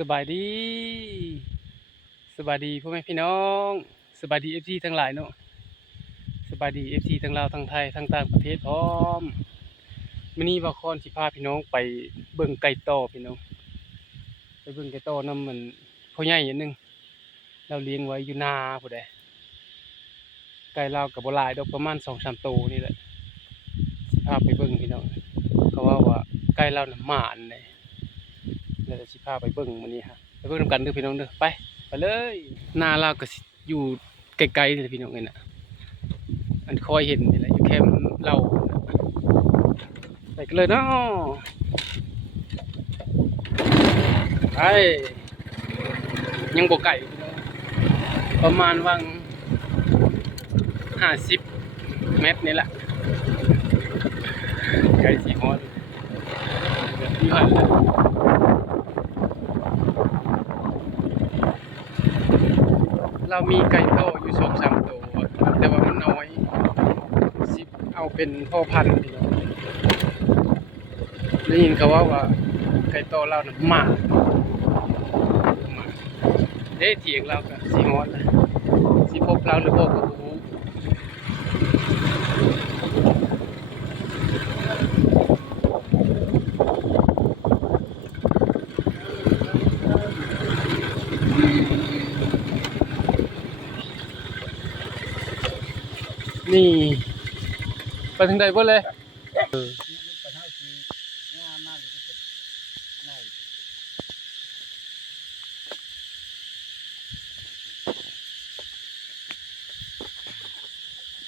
สบายดีสบายดีพ่อแม่พี่น้องสบายดีเอฟซีทั้งหลายเนาะสบายดีเอฟซีทั้งลาวทั้งไทยทั้งต่างประเทศพร้อมมื้อนี้ว่าคอนสิพาพี่น้องไปเบิ่งไก่ต่อพี่น้องไปเบิ่งไก่ต่อนำมันพ่อใหญ่อันหนึงเราเลี้ยงไว้อยู่นาพุ่นแหละไก่เราก็บ่หลายดอกประมาณ2-3ตัวนี่แหละสิพาไปเบิ่งพี่น้องเขาว่าไก่เราน่ะหมานเลยแล้วจะสิพาไปเบิ่งมื้อนี้ฮะไปเบิ่งนำกันเด้อพี่น้องเด้อไปเลยนาเราก็สิอยู่ไกลๆนี่แหละพี่น้องเอ้ยน่ะอันคอยเห็นนี่แหละอยู่แคมป์เราไปกันเลยเนาะไปยังบ่ไกลพี่น้องประมาณวัง50 เมตรนี่แหละไกลสิฮอดอยู่หั่นแหละเรามีไก่โตอยู่2-3ตัวแต่ว่ามันน้อยสิเอาเป็นพ่อพันธุ์พี่น้องได้ยินเขาว่าไก่โตเราน่ะมากเด้เถียงเราก็สิฮอดนะสิพบเราหรือบ่ก็บ่รู้นี่ไปถึงใดบ่เลย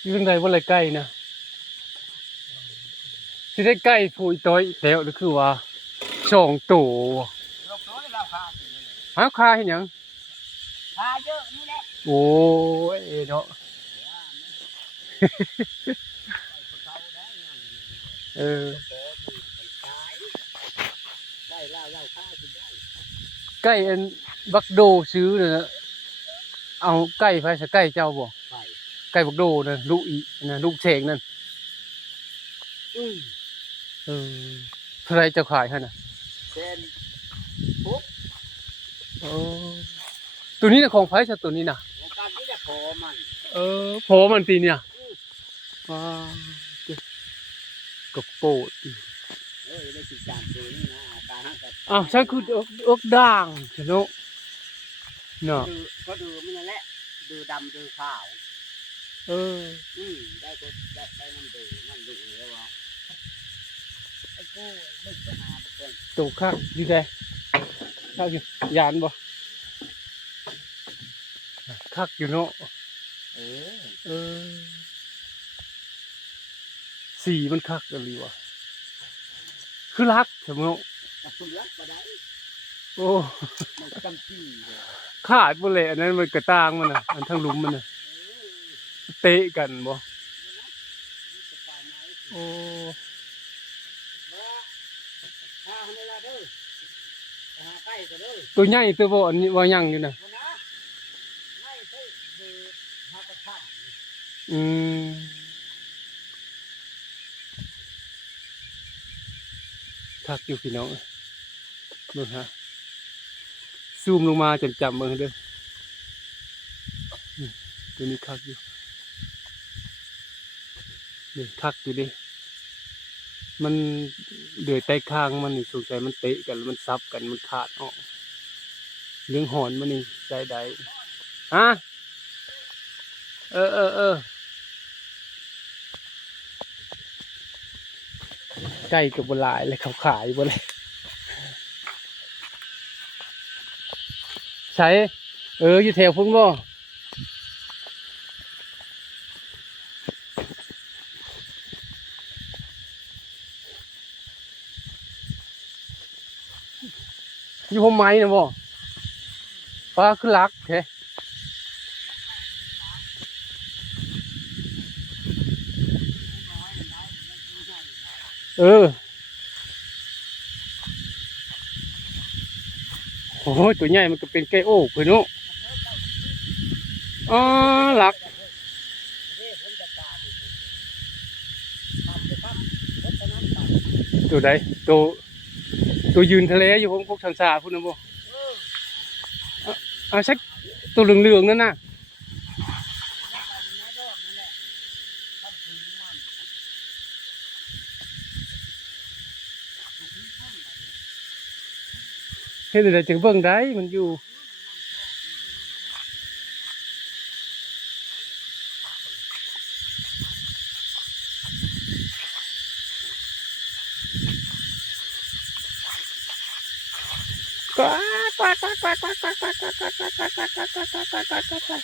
อยู่ถึงใดบ่เลยใกล้นะสิได้ใกล้ผู้อีต้อยอีกแล้วหรือคือว่า2ตัวหาคาเฮ็ดหยังพาเยอะนี่แหละโอ้ยเนาะเออได้เล่าข้ากินได้ไก่อันบักโดซื้อน่ะเอาไก่ไปซะไก่เจ้าบ่ไปไก่บักโดนั่นลูกอีนั่นลูกเฉกนั่นเออเท่าไรเจ้าขายหั่นน่ะเป็นปุ๊บโอ้ตัวนี้น่ะของไผซะตัวนี้น่ะในการที่จะพอมัน พอมันตีเนี่ยว้าก็โปดได้13 ปีนี่นะการหักกับอ้าวฉันคืออกด่างฉะโนเนาะก็ดูมันแหละดูดำดูขาวได้ก็ได้น้ำดูนั่นดูแล้วว่าไอ้กูมึงไปหาเพิ่นตัวคักอยู่ได้คักอยู่ยานบ่คักอยู่เนาะเออสีมันคักกันเลยวะคือรักใช่ไหมคุณรักบ่ได้โอ้มันจำจี้เลยขาดบ่เลยอันนั้นมันกระต่างมันน่ะอันทั้งหลุมมันน่ะเตะกันบ่โอ้ตัวใหญ่ตัวบ่อันนี้ว่ายังอยู่น่ะอืมคักอยู่พี่น้องเบิ่งฮะซูมลงมาจำเบิ่งเด้อตัวนี้คักอยู่นี่คักอยู่ดิมันเดือยใต้คางมันนี่สงสัยมันเตะกันมันซับกันมันขาดออกเรื่องหอนมันนี่ใจใดฮะไก่กับบหลายเลยเขาขายบ่เลยใช้อยู่แถวพุ่งบ่อยู่ห้องไม้นะบ่ปลาคือลักแท้โอ้ยตัวใหญ่มันก็เป็นไก่โอ้เพิ่นเนาะอ๋อลักตัวใดตัวยืนทะเลอยู่พวกทางซาพุ่นน่ะบ่ เอาสักตัวเหลืองๆนั่นน่ะเฮ็ดได้จังเบิ่งได้มันอยู่กวาดกวาดกวาดกวาดกวาดกวาดกวาดกวาดกวาดกวาดกวาดกวาดกวาดกวาดกวาดกวาดกวาดกวาด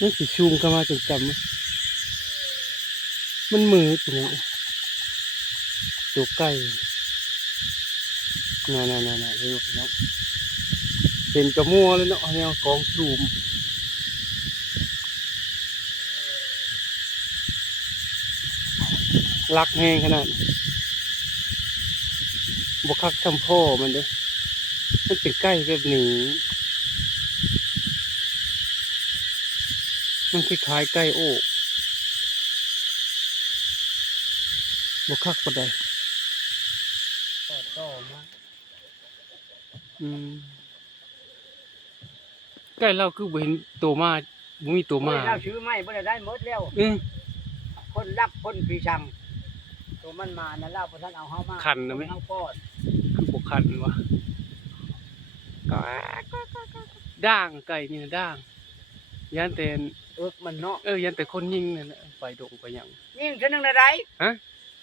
มันสิชูงเข้ามาจังจำมันมือเป็นยังตัวไก่น่ะเห็นบ่เนาะเป็นกระมัวเลยเนาะแนวกองสูมรักแห้งขนาดบกคักทำพ่อมันเด้อมันเป็นใกล้แบบนี้มันคล้ายๆใกล้โอ้บกคักปานใดต่อมา ใกล้เราคือบ่เห็นตัวมาบ่มีตัวมา เราชื่อไม่บ่ได้หมดแล้วคนรักคนผีชังตัวมันมานั่นเล่าบ่ทันเอาเฮามาขันนะไหม เฮาป้อน คือบ่คันวะด่างไก่นี่นะด่างยันแต่ มันเนาะ ยันแต่คนยิงนั่นแหละไปดงไปหยัง ยิ่งเท่านึงได้ ฮะ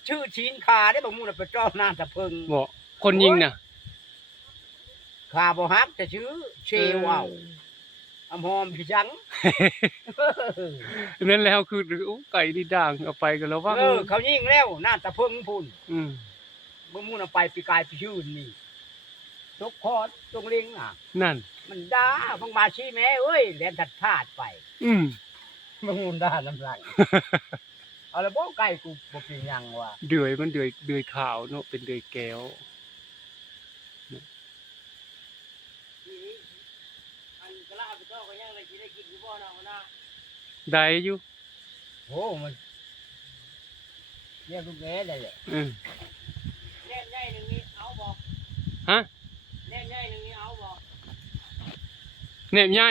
ชื่อชีนขาได้บ่มู้น่ะไปจ้อหน้าตะเพิง บ่คนยิงน่ะ ขาบ่ฮักจะชื่อเชวเอาอำหอมผีชัง นั่นแล้วคือโอ้ไก่นี่ด่างเอาไปก็แล้วว่า เขายิ่งแล้วหน้าตะเพิงพุ่น อืม บ่มู้น่ะไปปีกายปีชื่นนี่ตกคอดตรงลิงน่ะ นั่น มันด่าบังมาชี้แม่เอ้ยแล่นทัดพลาดไป มึงมุนด่าน้ำลัง เอาละบ่ไก่กูบ่กินหยังว่ะ เดือยมันเดือยขาวเนาะเป็นเดือยแก้ว อันกะลาไปต้อก็ยังได้กินอยู่บ่เนาะนะ ได้อยู่ โอ้มันเรียกลูกแง่ได้แหละ แน่นใหญ่นึงนี่เอาบ่ ฮะ แน่นใหญ่นึงนี่เอาบ่ แหนบใหญ่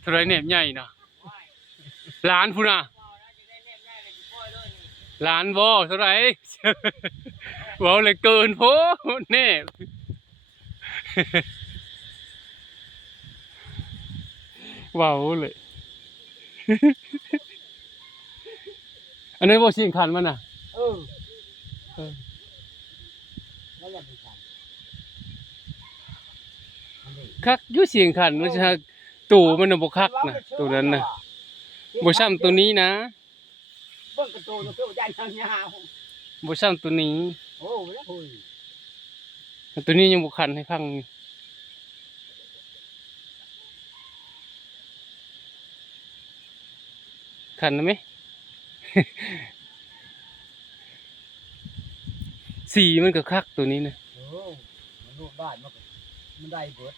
เท่าไรแหนบใหญ่น่ะ ว้าย ล้านพุ่นน่ะ บ่นะจะได้แน่นใหญ่เลยสิปล่อยเลยนี่ ล้านบ่เท่าไหร่ เว้าเลยเกินโพดแน่ เว้าเลย อันนั้นบ่สิ่งคันมันน่ะ เออแล้วอย่าไปทำอันนี้ คักอยู่เสียงคันมันจะตู่มันน่ะบ่คักน่ะตัวนั้นน่ะบ่ซ้ำตัวนี้นะ เบิ่งกระโตนเพิ่นย่านยาว บ่ซ้ำตัวนี้ ๆโอ้แล้วโอ้ย ตัวนี้ยังบ่คันให้ฟังอยู่คันไหม สีมันก็คักตัวนี้นะ โอ้มันรูปบ้านมันได้เบิด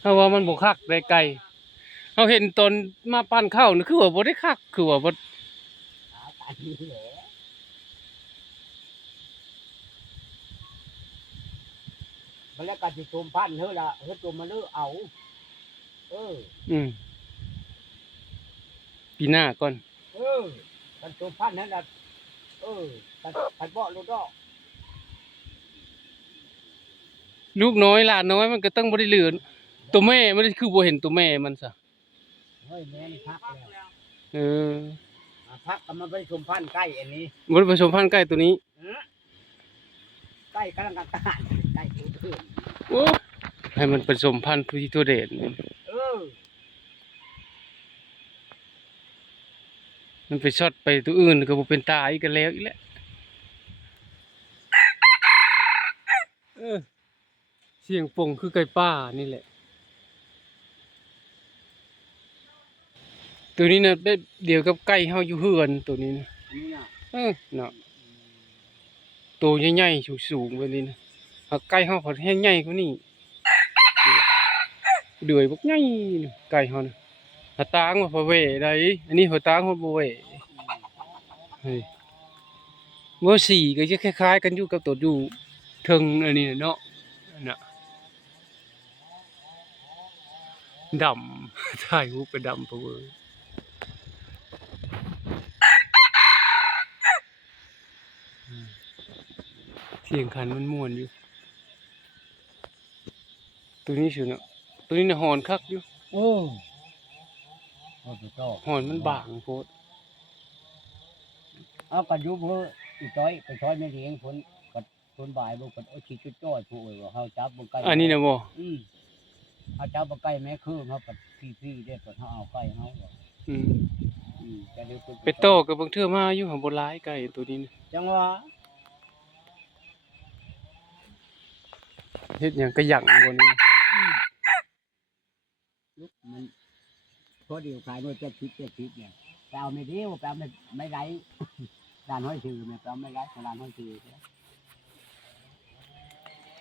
เพราะว่ามันบ่คักได้ไกลเฮาเห็นตอนมาปั้นข้าวนี่คือว่าบ่ได้คักคือว่าบ่ หาตายนี่แหละมันแล้วก็สิชมพันธุ์เฮ้อละเฮ้อตัวมันเด้อเอาปีหน้าก่อน กันชมพันธุ์นั่นล่ะกันบ่รู้ดอก ลูกน้อยหลานน้อยมันก็ต้องบ่ได้เหลือตัวแม่มันคือบ่เห็นตัวแม่มันซะ เฮ้ยแม่นพักแล้ว เออ พักก็มันไปชมพันธุ์ใกล้อันนี้ บ่ได้ผสมพันธุ์ใกล้ตัวนี้ ใกล้กำลังกันตานใกล้ตัวเพิ่น โอ้ให้มันผสมพันธุ์ผู้ที่ตัวเด่นนี่ เออ มันไปช็อตไปตัวอื่นก็บ่เป็นตาอีกกันแล้วอีกแล้วเสียงป่งคือไก่ป่านี่แหละตัวนี้นะได้เดียวกับไก่เฮาอยู่เฮือนตัวนี้นะ อันนี้น่ะ เนาะ โตใหญ่ๆสูงๆแบบนี้นะหากไก่เฮาเพิ่นแฮงใหญ่กว่านี้เดือยบักใหญ่นะไก่เฮานะหาตางว่าบ่แหวได้อันนี้หัวตางเฮาบ่แหวเฮ้ยเบอร์สี่ก็จะคล้ายๆกันอยู่กับตัวอยู่เทิงอันนี้น่ะเนาะนั่นน่ะดำ ถ่ายรูปก็ดำเปเว้ยเสียงคันมันม่วนอยู่ตัวนี้สิเนาะตัวนี้น่ะหอนคักอยู่ โอ้โอ้ไปต่อ หอนมันบางโพด เอากันอยู่เพื่ออีจ้อยไปช้อยไม่เลี้ยงคนกับคนบ่ายบ่กันเอาชีจุดจ้อยผู้ว่าเฮาจับบ่ไก่ อันนี้น่ะบ่ เฮาจับบ่ไก่แม่คือเฮากับพี่ๆเด้ก็เฮาเอาไก่เฮา อืม จะได้ ไปโตกับบางเทื่อมาอยู่หังบ่หลายไก่ตัวนี้นะ จังว่า เฮ็ดหยังกะหยังบ่นี่นะ ลูกมันพอเดียวขายด้วย70เนี่ยไปเอาไม่ดีว่าไปเอาไม่ไรร้านห้อยชื่อเนี่ยไปเอาไม่ไรร้านห้อยชื่อ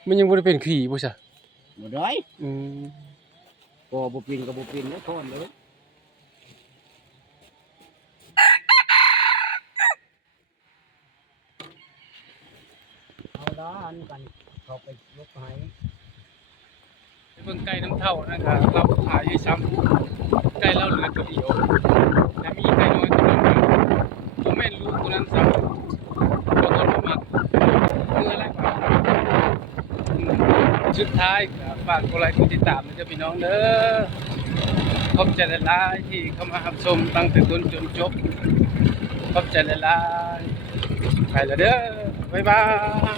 มันยังบ่ได้เป็นขี้บ่ซะ บ่ได้ อืม ก็บ่ปินก็บ่ปินแล้วโทษเลยเอาด้านกันเขาไปยกให้ ไปเบิ่งไก่น้ำเท่านะครับเราขายให้ซ้ำไก่เราเหลือตัวเดียวแต่มีไก่น้อยตัวนึงครับบ่แม่นลูกตัวนั้นซ้ำบ่ต้องบ่มักเนื้อแล้วก็สุดท้ายก็ฝากกดไลค์กดติดตามนะเจ้าพี่น้องเด้อขอบใจหลายๆที่เข้ามารับชมตั้งแต่ต้นจนจบขอบใจหลายๆไปแล้วเด้อบ๊ายบาย